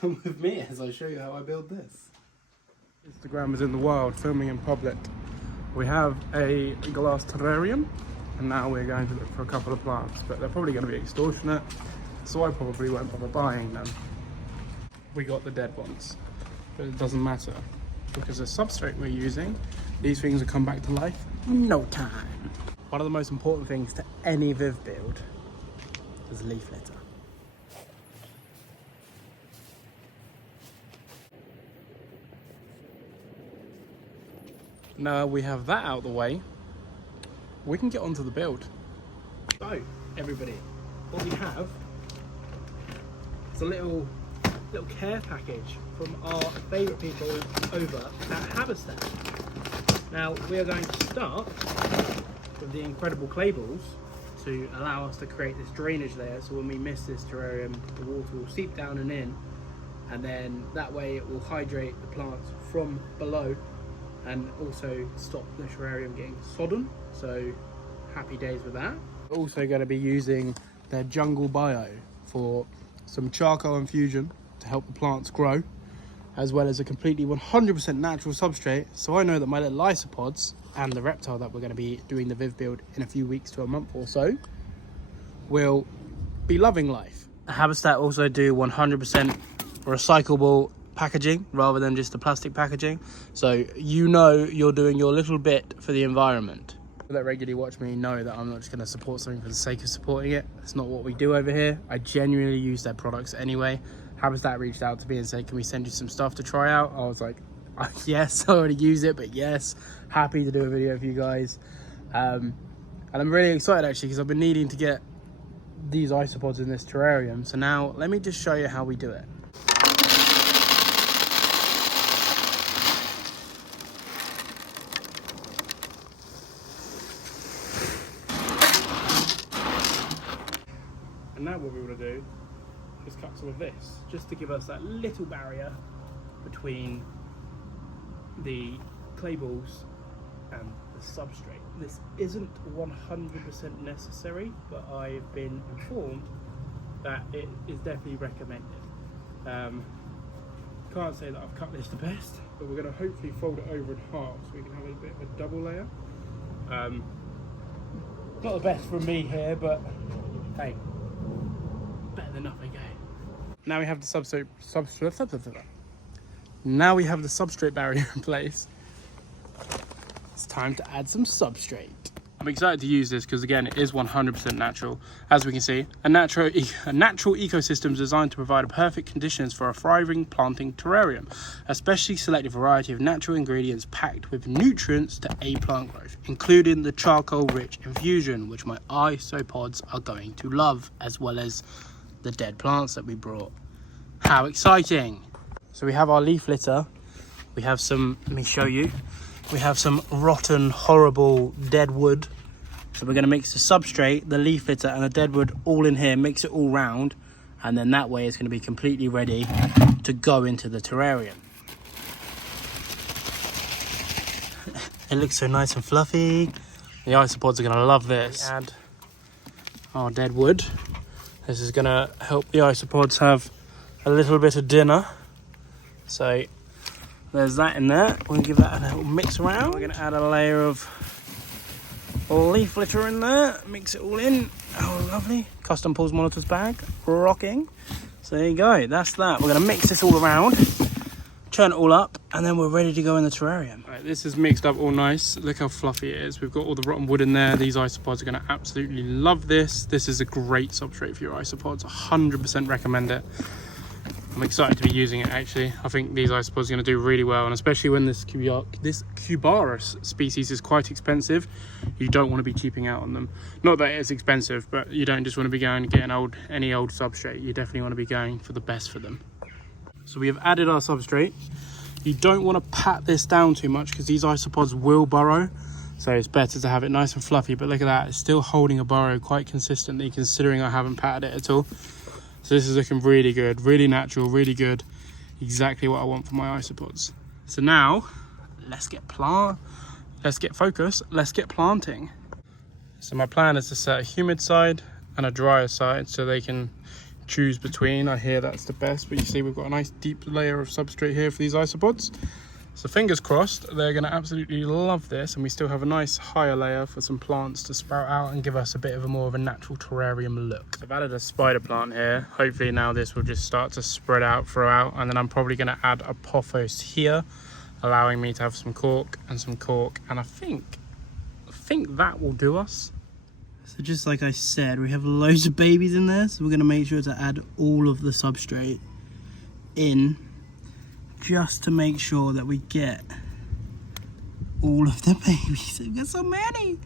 Come with me as I show you how I build this. Instagram is in the wild, filming in public. We have a glass terrarium, and now we're going to look for a couple of plants, but they're probably going to be extortionate, so I probably won't bother buying them. We got the dead ones, but it doesn't matter, because the substrate we're using, these things will come back to life in no time. One of the most important things to any Viv build is leaf litter. Now we have that out of the way, we can get onto the build. So, everybody, what we have is a little care package from our favourite people over at Habistat. Now, we are going to start with the incredible clay balls to allow us to create this drainage layer, so when we miss this terrarium, the water will seep down and in, and then that way it will hydrate the plants from below and also stop the terrarium getting sodden. So happy days with that. We're also going to be using their jungle bio for some charcoal infusion to help the plants grow, as well as a completely 100% natural substrate, so I know that my little isopods and the reptile that we're going to be doing the Viv build in a few weeks to a month or so will be loving life. Habistat also do 100% recyclable packaging rather than just the plastic packaging, so you know you're doing your little bit for the environment. People that regularly watch me know that I'm not just going to support something for the sake of supporting it. It's not what we do over here. I genuinely use their products anyway. Habistat reached out to me and said, can we send you some stuff to try out? I was like, yes, I already use it, but yes, happy to do a video for you guys. And I'm really excited actually, because I've been needing to get these isopods in this terrarium. So now let me just show you how we do it. And now what we want to do is cut some of this, just to give us that little barrier between the clay balls and the substrate. This isn't 100% necessary, but I've been informed that it is definitely recommended. Can't say that I've cut this the best, but we're going to hopefully fold it over in half so we can have a bit of a double layer. Not the best from me here, but hey, better than nothing, eh? Now we have the substrate barrier in place. It's time to add some substrate. I'm excited to use this because again, it is 100% natural. As we can see, a natural ecosystem is designed to provide perfect conditions for a thriving planting terrarium, a specially selected variety of natural ingredients packed with nutrients to aid plant growth, including the charcoal-rich infusion, which my isopods are going to love, as well as the dead plants that we brought. How exciting! So we have our leaf litter. We have some, let me show you. We have some rotten, horrible dead wood. So we're going to mix the substrate, the leaf litter and the dead wood all in here, mix it all round, and then that way it's going to be completely ready to go into the terrarium. It looks so nice and fluffy. The isopods are going to love this. We add our dead wood. This is going to help the isopods have a little bit of dinner. So there's that in there. We'll give that a little mix around. We're going to add a layer of leaf litter in there. Mix it all in. Oh, lovely. Custom pulls monitors bag. Rocking. So there you go. That's that. We're going to mix this all around. Turn it all up. And then we're ready to go in the terrarium. Right, this is mixed up all nice. Look how fluffy it is. We've got all the rotten wood in there. These isopods are going to absolutely love this. This is a great substrate for your isopods. 100% recommend it. I'm excited to be using it actually. I think these isopods are going to do really well, and especially when this cubaris species is quite expensive, you don't want to be cheaping out on them. Not that it's expensive, but you don't just want to be going and getting any old substrate. You definitely want to be going for the best for them. So we have added our substrate. You don't want to pat this down too much because these isopods will burrow. So it's better to have it nice and fluffy, but look at that. It's still holding a burrow quite consistently considering I haven't patted it at all. So this is looking really good, really natural, really good. Exactly what I want for my isopods. So now, let's get focused, let's get planting. So my plan is to set a humid side and a drier side so they can choose between. I hear that's the best, but you see we've got a nice deep layer of substrate here for these isopods. So fingers crossed, they're going to absolutely love this, and we still have a nice higher layer for some plants to sprout out and give us a bit of a more of a natural terrarium look. I've added a spider plant here. Hopefully now this will just start to spread out throughout, and then I'm probably going to add a pothos here, allowing me to have some cork, and I think that will do us. So just like I said, we have loads of babies in there, so we're going to make sure to add all of the substrate in, just to make sure that we get all of the babies. We've got so many!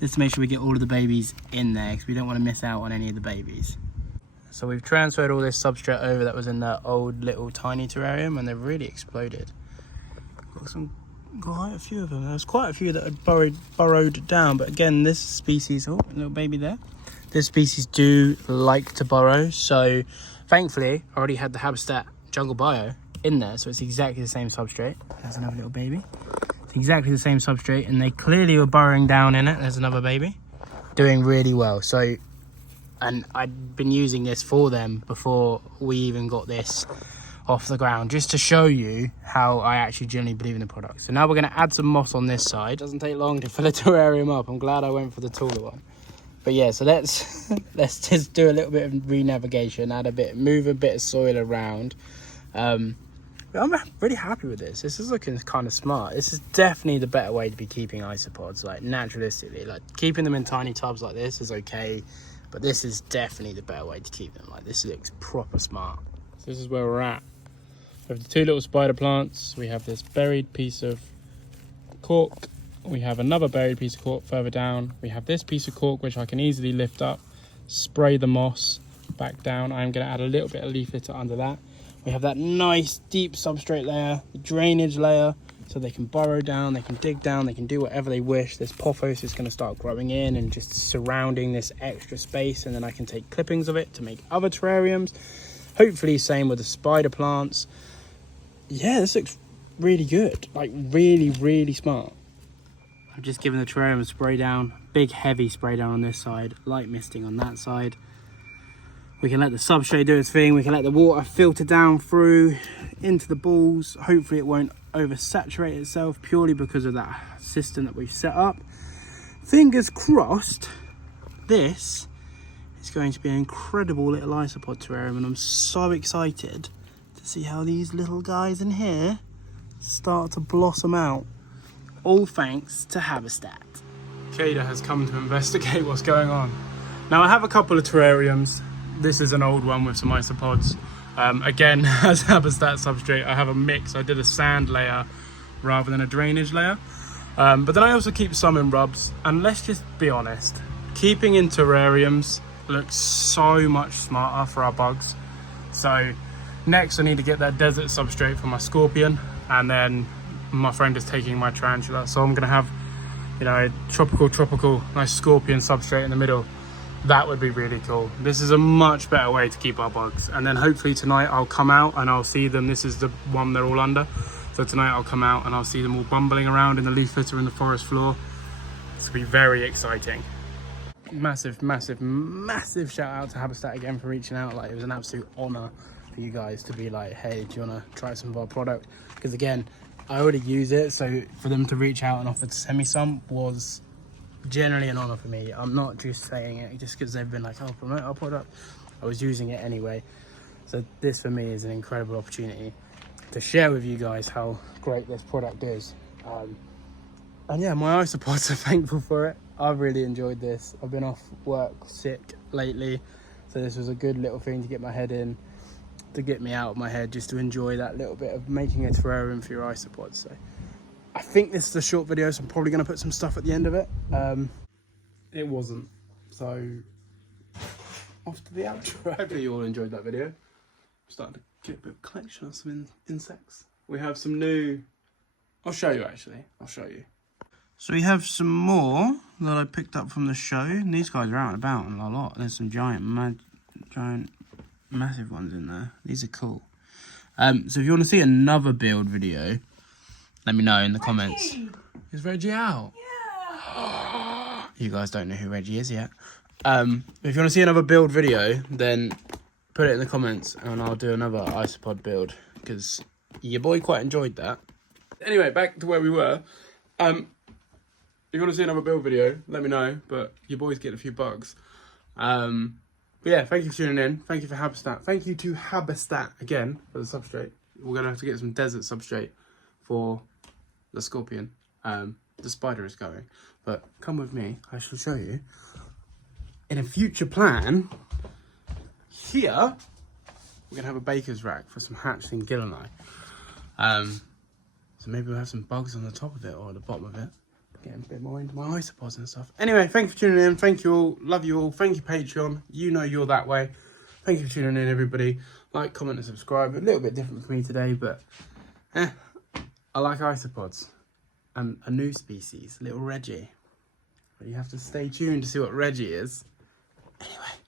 Just to make sure we get all of the babies in there, because we don't want to miss out on any of the babies. So we've transferred all this substrate over that was in that old little tiny terrarium, and they've really exploded. Got quite a few of them. There's quite a few that had burrowed down, but again, this species, oh, a little baby there. This species do like to burrow, so thankfully I already had the Habistat jungle bio in there, so it's exactly the same substrate. There's another little baby. It's exactly the same substrate, and they clearly were burrowing down in it. There's another baby doing really well. So, and I'd been using this for them before we even got this off the ground, just to show you how I actually genuinely believe in the product. So now we're going to add some moss on this side. Doesn't take long to fill a terrarium up. I'm glad I went for the taller one. But yeah, so let's just do a little bit of re-navigation, move a bit of soil around. I'm really happy with this. This is looking kind of smart. This is definitely the better way to be keeping isopods, like naturalistically. Like keeping them in tiny tubs like this is okay, but this is definitely the better way to keep them. Like this looks proper smart. So this is where we're at. We have the two little spider plants. We have this buried piece of cork. We have another buried piece of cork further down. We have this piece of cork which I can easily lift up, spray the moss back down. I'm going to add a little bit of leaf litter under that. We have that nice deep substrate layer, the drainage layer, so they can burrow down, they can dig down, they can do whatever they wish. This pothos is going to start growing in and just surrounding this extra space, and then I can take clippings of it to make other terrariums. Hopefully same with the spider plants. Yeah, this looks really good, like really smart. I've just given the terrarium a spray down, big heavy spray down on this side, light misting on that side. We can let the substrate do its thing. We can let the water filter down through into the balls. Hopefully it won't oversaturate itself purely because of that system that we've set up. Fingers crossed, this is going to be an incredible little isopod terrarium, and I'm so excited to see how these little guys in here start to blossom out. All thanks to Habistat. Kada has come to investigate what's going on. Now I have a couple of terrariums. This is an old one with some isopods. Again, as Habistat substrate, I have a mix. I did a sand layer rather than a drainage layer. But then I also keep some in rubs. And let's just be honest, keeping in terrariums looks so much smarter for our bugs. So next I need to get that desert substrate for my scorpion. And then my friend is taking my tarantula. So I'm gonna have, you know, tropical, nice scorpion substrate in the middle. That would be really cool. This is a much better way to keep our bugs. And then hopefully tonight I'll come out and I'll see them. This is the one they're all under. So tonight I'll come out and I'll see them all bumbling around in the leaf litter in the forest floor. This will be very exciting. Massive shout out to Habistat again for reaching out. Like, it was an absolute honor for you guys to be like, hey, do you want to try some of our product? Because again, I already use it. So for them to reach out and offer to send me some was generally an honor for me. I'm not just saying it just because they've been like, oh, promote our product. I was using it anyway. So this for me is an incredible opportunity to share with you guys how great this product is. And yeah, my isopods are thankful for it. I've really enjoyed this. I've been off work sick lately, so this was a good little thing to get my head in, to get me out of my head, just to enjoy that little bit of making a terrarium for your isopods. So I think this is a short video, so I'm probably going to put some stuff at the end of it. It wasn't. So off to the outro. Hopefully you all enjoyed that video. I'm starting to get a bit of collection of some insects. We have some new... I'll show you actually. I'll show you. So we have some more that I picked up from the show. And these guys are out and about a lot. There's some giant, massive ones in there. These are cool. So if you want to see another build video, let me know in the comments. Is Reggie out? Yeah. You guys don't know who Reggie is yet. If you want to see another build video, then put it in the comments and I'll do another isopod build because your boy quite enjoyed that. Anyway, back to where we were. If you want to see another build video, let me know, but your boy's getting a few bugs. But yeah, thank you for tuning in. Thank you for Habistat. Thank you to Habistat again for the substrate. We're going to have to get some desert substrate for the scorpion. The spider is going. But come with me, I shall show you. In a future plan, here, we're going to have a baker's rack for some hatchling gill and I. So maybe we'll have some bugs on the top of it or the bottom of it. Getting a bit more into my isopods and stuff. Anyway, thank you for tuning in. Thank you all. Love you all. Thank you, Patreon. You know you're that way. Thank you for tuning in, everybody. Like, comment, and subscribe. A little bit different for me today, but I like isopods. And a new species, little Reggie. But you have to stay tuned to see what Reggie is. Anyway.